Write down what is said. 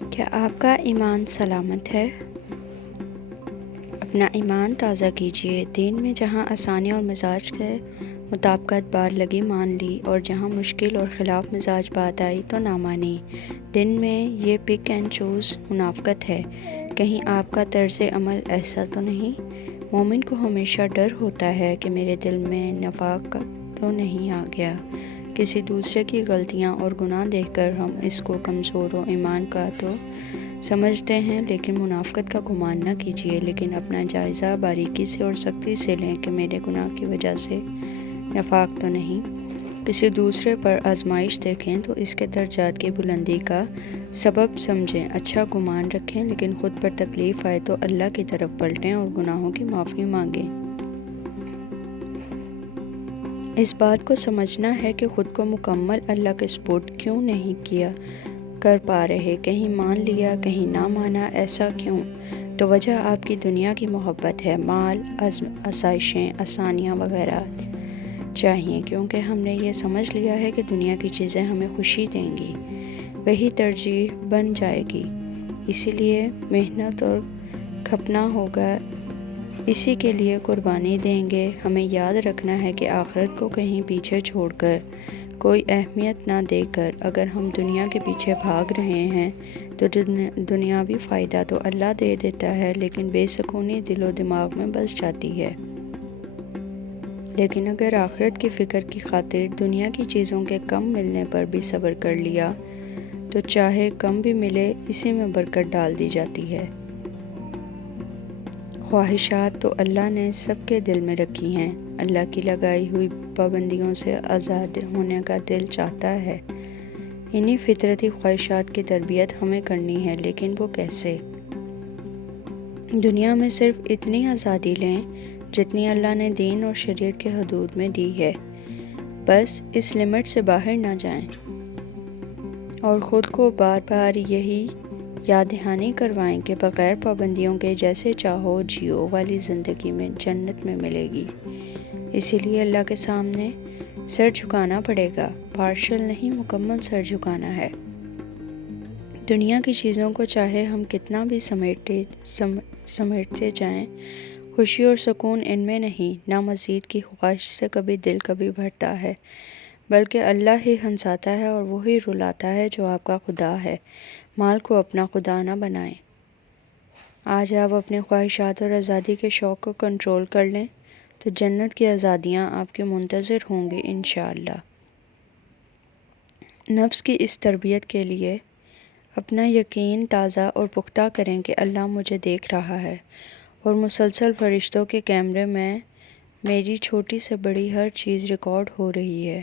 کیا آپ کا ایمان سلامت ہے؟ اپنا ایمان تازہ کیجیے۔ دین میں جہاں آسانی اور مزاج کے مطابقت بار لگی مان لی، اور جہاں مشکل اور خلاف مزاج بات آئی تو نہ مانی۔ دن میں یہ پک اینڈ چوز منافقت ہے۔ کہیں آپ کا طرز عمل ایسا تو نہیں؟ مومن کو ہمیشہ ڈر ہوتا ہے کہ میرے دل میں نفاق تو نہیں آ گیا۔ کسی دوسرے کی غلطیاں اور گناہ دیکھ کر ہم اس کو کمزور و ایمان کا تو سمجھتے ہیں، لیکن منافقت کا گمان نہ کیجیے، لیکن اپنا جائزہ باریکی سے اور سختی سے لیں کہ میرے گناہ کی وجہ سے نفاق تو نہیں۔ کسی دوسرے پر آزمائش دیکھیں تو اس کے درجات کی بلندی کا سبب سمجھیں۔ اچھا گمان رکھیں، لیکن خود پر تکلیف آئے تو اللہ کی طرف پلٹیں اور گناہوں کی معافی مانگیں۔ اس بات کو سمجھنا ہے کہ خود کو مکمل اللہ کے سپرد کیوں نہیں کر پا رہے، کہیں مان لیا کہیں نہ مانا، ایسا کیوں؟ تو وجہ آپ کی دنیا کی محبت ہے۔ مال، آسائشیں، آسانیاں وغیرہ چاہیے، کیونکہ ہم نے یہ سمجھ لیا ہے کہ دنیا کی چیزیں ہمیں خوشی دیں گی، وہی ترجیح بن جائے گی، اسی لیے محنت اور کھپنا ہوگا، اسی کے لیے قربانی دیں گے۔ ہمیں یاد رکھنا ہے کہ آخرت کو کہیں پیچھے چھوڑ کر، کوئی اہمیت نہ دے کر اگر ہم دنیا کے پیچھے بھاگ رہے ہیں تو دنیاوی فائدہ تو اللہ دے دیتا ہے، لیکن بے سکونی دل و دماغ میں بس جاتی ہے۔ لیکن اگر آخرت کی فکر کی خاطر دنیا کی چیزوں کے کم ملنے پر بھی صبر کر لیا تو چاہے کم بھی ملے، اسی میں برکت ڈال دی جاتی ہے۔ خواہشات تو اللہ نے سب کے دل میں رکھی ہیں۔ اللہ کی لگائی ہوئی پابندیوں سے آزاد ہونے کا دل چاہتا ہے۔ انہی فطرتی خواہشات کی تربیت ہمیں کرنی ہے، لیکن وہ کیسے؟ دنیا میں صرف اتنی آزادی لیں جتنی اللہ نے دین اور شریعت کے حدود میں دی ہے، بس اس لمٹ سے باہر نہ جائیں، اور خود کو بار بار یہی یاد دہانی کروائیں کہ بغیر پابندیوں کے جیسے چاہو جیو والی زندگی میں جنت میں ملے گی۔ اسی لیے اللہ کے سامنے سر جھکانا پڑے گا، پارشل نہیں، مکمل سر جھکانا ہے۔ دنیا کی چیزوں کو چاہے ہم کتنا بھی سمیٹتے جائیں، خوشی اور سکون ان میں نہیں، نہ مزید کی خواہش سے دل کبھی بھرتا ہے، بلکہ اللہ ہی ہنساتا ہے اور وہی رلاتا ہے جو آپ کا خدا ہے۔ مال کو اپنا خدا نہ بنائیں۔ آج آپ اپنی خواہشات اور آزادی کے شوق کو کنٹرول کر لیں تو جنت کی آزادیاں آپ کے منتظر ہوں گی انشاءاللہ۔ نفس کی اس تربیت کے لیے اپنا یقین تازہ اور پختہ کریں کہ اللہ مجھے دیکھ رہا ہے، اور مسلسل فرشتوں کے کیمرے میں میری چھوٹی سے بڑی ہر چیز ریکارڈ ہو رہی ہے۔